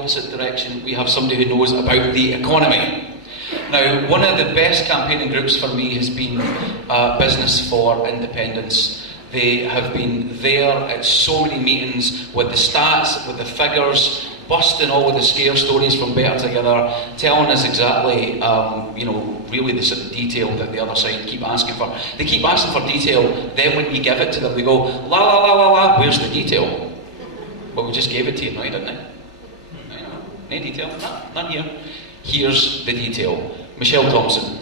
opposite direction, we have somebody who knows about the economy. Now, one of the best campaigning groups for me has been Business for Independence. They have been there at so many meetings with the stats, with the figures, busting all of the scare stories from Better Together, telling us exactly, really the sort of detail that the other side keep asking for. They keep asking for detail, then when you give it to them, they go, la la la la la, where's the detail? Well, we just gave it to you now, didn't we? No detail, none here. Here's the detail. Michelle Thomson.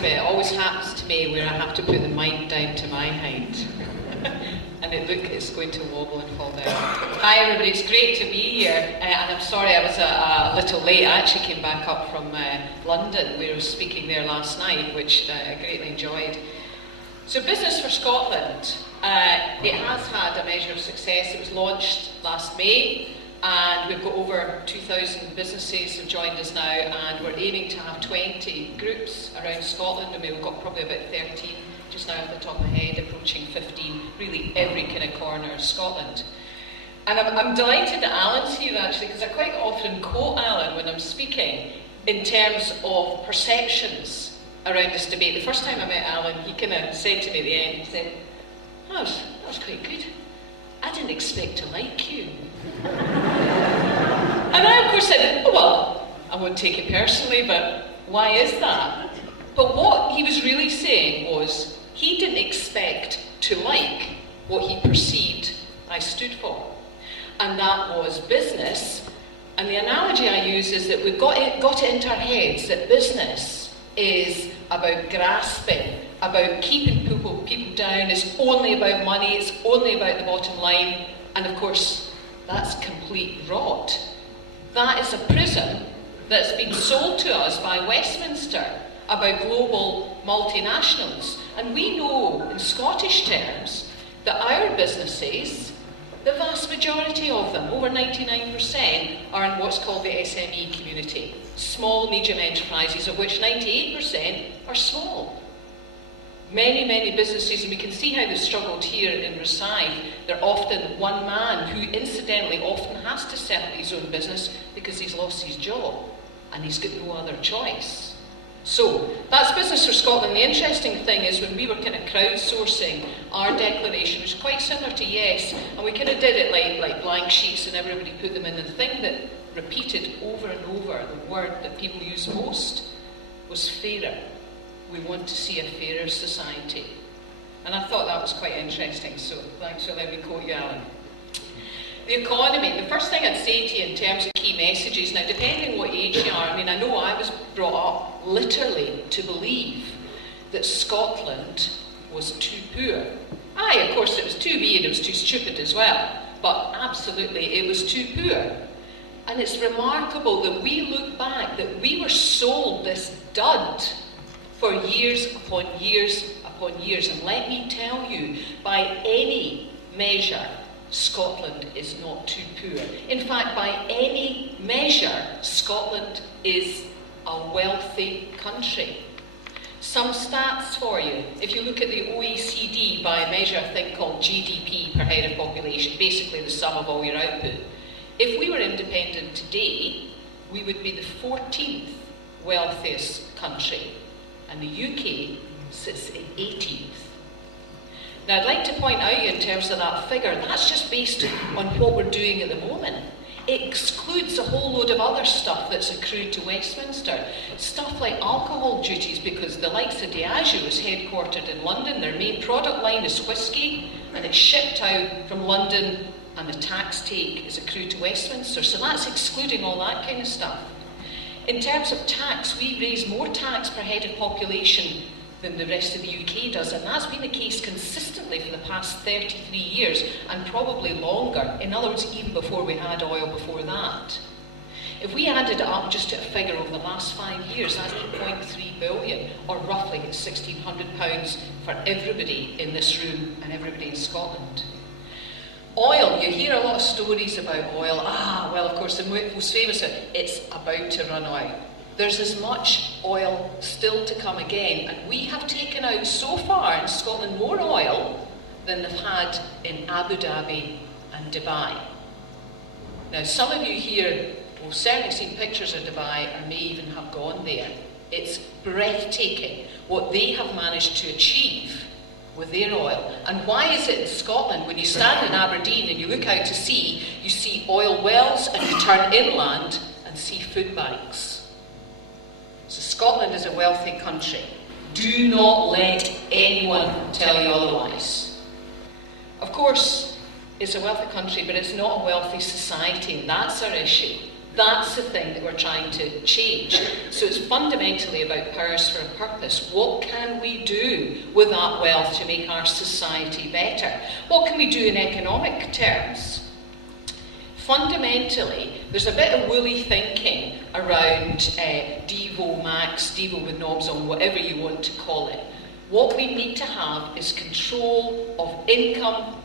But it always happens to me where I have to put the mic down to my height. And it's going to wobble and fall down. Hi everybody, it's great to be here. And I'm sorry I was a little late. I actually came back up from London, where I was speaking there last night, which I greatly enjoyed. So Business for Scotland, it has had a measure of success. It was launched last May. And we've got over 2,000 businesses who've joined us now, and we're aiming to have 20 groups around Scotland. I mean, we've got probably about 13 just now off the top of my head, approaching 15, really every kind of corner of Scotland. And I'm delighted that Alan's here actually, because I quite often quote Alan when I'm speaking in terms of perceptions around this debate. The first time I met Alan, he kind of said to me at the end, he said, that was quite good. I didn't expect to like you. And I of course said, oh, well, I won't take it personally, but why is that? But what he was really saying was he didn't expect to like what he perceived I stood for. And that was business. And the analogy I use is that we've got it into our heads that business is about grasping, about keeping people down. It's only about money, it's only about the bottom line. And of course, that's complete rot. That is a prism that's been sold to us by Westminster about global multinationals. And we know in Scottish terms that our businesses, the vast majority of them, over 99%, are in what's called the SME community. Small, medium enterprises, of which 98% are small. Many, many businesses, and we can see how they've struggled here in Rosyth. They're often one man who incidentally often has to set up his own business because he's lost his job and he's got no other choice. So that's Business for Scotland. The interesting thing is when we were kind of crowdsourcing our declaration, which was quite similar to Yes, and we kind of did it like blank sheets and everybody put them in. And the thing that repeated over and over, the word that people use most, was fairer. We want to see a fairer society. And I thought that was quite interesting, so thanks for letting me quote you, Alan. The economy, the first thing I'd say to you in terms of key messages, now depending what age you are, I mean, I know I was brought up literally to believe that Scotland was too poor. Aye, of course it was too wee and it was too stupid as well, but absolutely it was too poor. And it's remarkable that we look back, that we were sold this dud for years upon years upon years. And let me tell you, by any measure, Scotland is not too poor. In fact, by any measure, Scotland is a wealthy country. Some stats for you. If you look at the OECD by a measure, I think, called GDP per head of population, basically the sum of all your output. If we were independent today, we would be the 14th wealthiest country. And the UK sits at 18th. Now I'd like to point out in terms of that figure, that's just based on what we're doing at the moment. It excludes a whole load of other stuff that's accrued to Westminster. Stuff like alcohol duties, because the likes of Diageo is headquartered in London. Their main product line is whisky, and it's shipped out from London, and the tax take is accrued to Westminster. So that's excluding all that kind of stuff. In terms of tax, we raise more tax per head of population than the rest of the UK does, and that's been the case consistently for the past 33 years, and probably longer. In other words, even before we had oil before that. If we added it up just to a figure over the last 5 years, that's 8.3 billion, or roughly £1,600 for everybody in this room and everybody in Scotland. Oil, you hear a lot of stories about oil. Well, of course, the most famous, it's about to run out. there's as much oil still to come again, and we have taken out so far in Scotland more oil than they've had in Abu Dhabi and Dubai. Now, some of you here will certainly seen pictures of Dubai or may even have gone there. It's breathtaking what they have managed to achieve with their oil. And why is it in Scotland, when you stand in Aberdeen and you look out to sea, you see oil wells and you turn inland and see food banks? So Scotland is a wealthy country. Do not let anyone tell you otherwise. Of course, it's a wealthy country, but it's not a wealthy society, and that's our issue. That's the thing that we're trying to change. So it's fundamentally about powers for a purpose. What can we do with that wealth to make our society better? What can we do in economic terms? Fundamentally, there's a bit of woolly thinking around Devo Max, Devo with knobs on, whatever you want to call it. What we need to have is control of income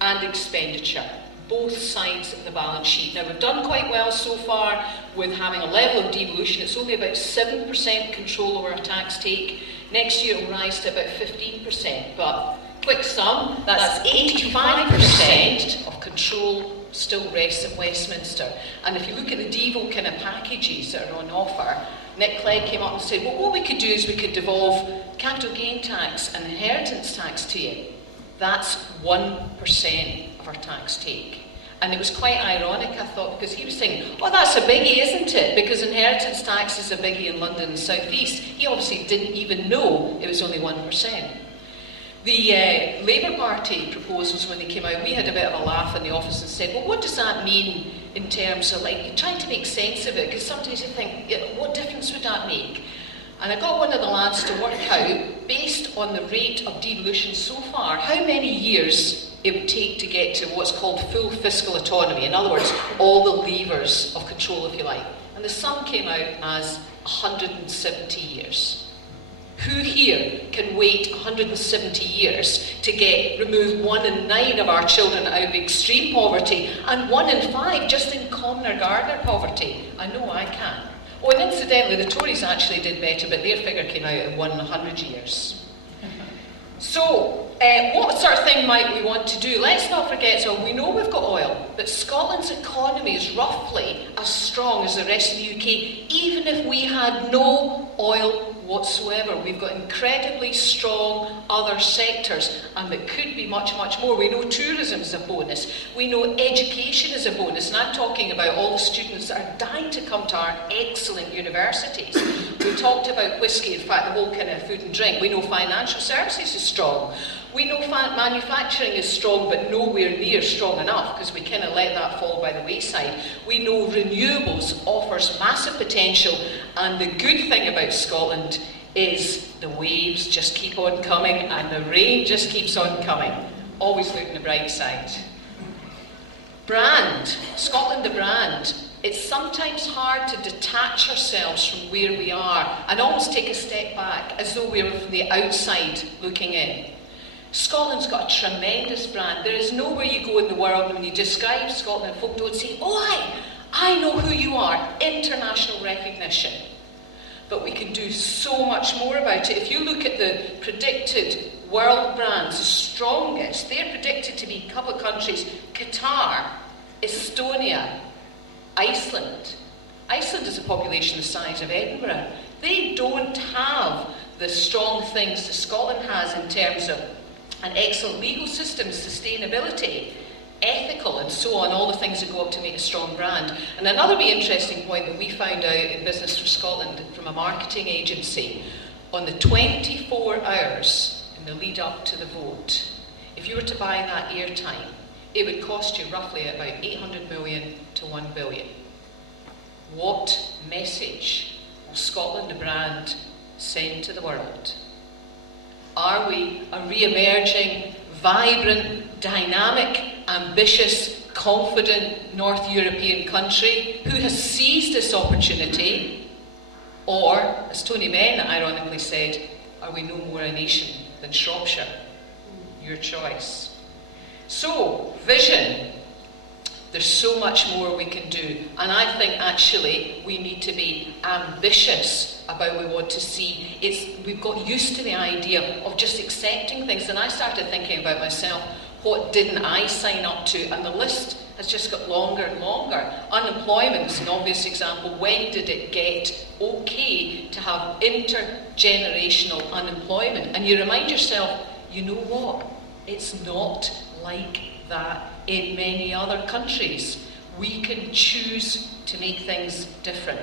and expenditure, both sides of the balance sheet. Now, we've done quite well so far with having a level of devolution. It's only about 7% control over our tax take. Next year it will rise to about 15%, but quick sum, that's 85% of control still rests at Westminster. And if you look at the Devo kind of packages that are on offer, Nick Clegg came up and said, well, what we could do is we could devolve capital gain tax and inheritance tax to you. That's 1% of our tax take. And it was quite ironic, I thought, because he was saying, oh, that's a biggie, isn't it? Because inheritance tax is a biggie in London and South East. He obviously didn't even know it was only 1%. The Labour Party proposals, when they came out, we had a bit of a laugh in the office and said, well, what does that mean in terms of, like, trying to make sense of it? Because sometimes you think, what difference would that make? And I got one of the lads to work out, based on the rate of devolution so far, how many years it would take to get to what's called full fiscal autonomy. In other words, all the levers of control, if you like. And the sum came out as 170 years. Who here can wait 170 years to remove 1 in 9 of our children out of extreme poverty and 1 in 5 just in common or gardener poverty? I know I can. Oh, and incidentally, the Tories actually did better, but their figure came out at 1 in 100 years. So, what sort of thing might we want to do? Let's not forget, so we know we've got oil, but Scotland's economy is roughly as strong as the rest of the UK, even if we had no oil whatsoever. We've got incredibly strong other sectors, and that could be much, much more. We know tourism is a bonus. We know education is a bonus, and I'm talking about all the students that are dying to come to our excellent universities. We talked about whisky, in fact, the whole kind of food and drink. We know financial services is strong. We know manufacturing is strong, but nowhere near strong enough, because we kind of let that fall by the wayside. We know renewables offers massive potential, and the good thing about Scotland is the waves just keep on coming and the rain just keeps on coming. Always look on the bright side. Brand. Scotland, the brand. It's sometimes hard to detach ourselves from where we are and almost take a step back, as though we were from the outside looking in. Scotland's got a tremendous brand. There is nowhere you go in the world when you describe Scotland, folk don't say, oh, I know who you are. International recognition. But we can do so much more about it. If you look at the predicted world brands, the strongest, they're predicted to be a couple of countries: Qatar, Estonia, Iceland. Iceland is a population the size of Edinburgh. They don't have the strong things that Scotland has in terms of an excellent legal system, sustainability, ethical, and so on, all the things that go up to make a strong brand. And another really interesting point that we found out in Business for Scotland from a marketing agency, on the 24 hours in the lead up to the vote, if you were to buy that airtime, it would cost you roughly about 800 million to 1 billion. What message will Scotland, the brand, send to the world? Are we a re-emerging, vibrant, dynamic, ambitious, confident North European country who has seized this opportunity? Or, as Tony Benn ironically said, are we no more a nation than Shropshire? Your choice. So, vision. There's so much more we can do. And I think actually we need to be ambitious about what we want to see. We've got used to the idea of just accepting things. And I started thinking about myself, what didn't I sign up to? And the list has just got longer and longer. Unemployment is an obvious example. When did it get okay to have intergenerational unemployment? And you remind yourself, you know what? It's not like that in many other countries. We can choose to make things different.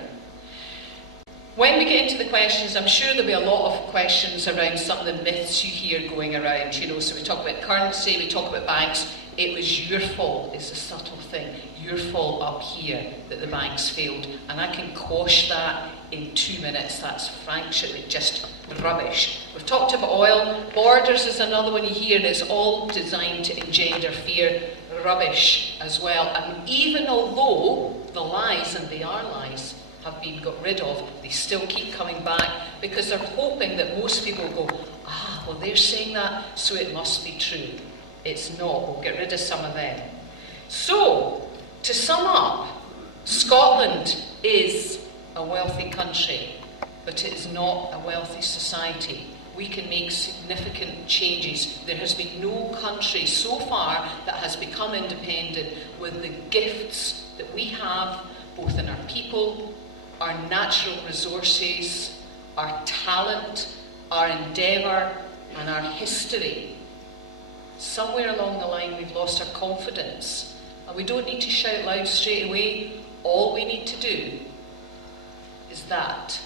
When we get into the questions, I'm sure there'll be a lot of questions around some of the myths you hear going around. So we talk about currency, we talk about banks. It was your fault, is the subtle thing. Your fault up here that the banks failed. And I can quash that in 2 minutes. That's frankly just rubbish. We've talked about oil. Borders is another one you hear, and it's all designed to engender fear. Rubbish as well. And even although the lies, and they are lies, have been got rid of, they still keep coming back because they're hoping that most people go, well, they're saying that, so it must be true. It's not. We'll get rid of some of them. So, to sum up, Scotland is a wealthy country, but it is not a wealthy society. We can make significant changes. There has been no country so far that has become independent with the gifts that we have, both in our people, our natural resources, our talent, our endeavour, and our history. Somewhere along the line we've lost our confidence, and we don't need to shout loud straight away. All we need to do is that,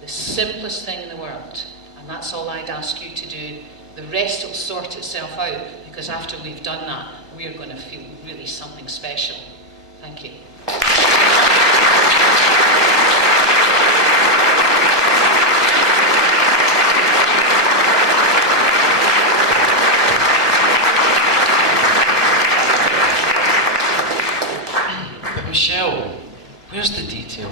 the simplest thing in the world, and that's all I'd ask you to do. The rest will sort itself out, because after we've done that, we're going to feel really something special. Thank you. Michelle, where's the detail?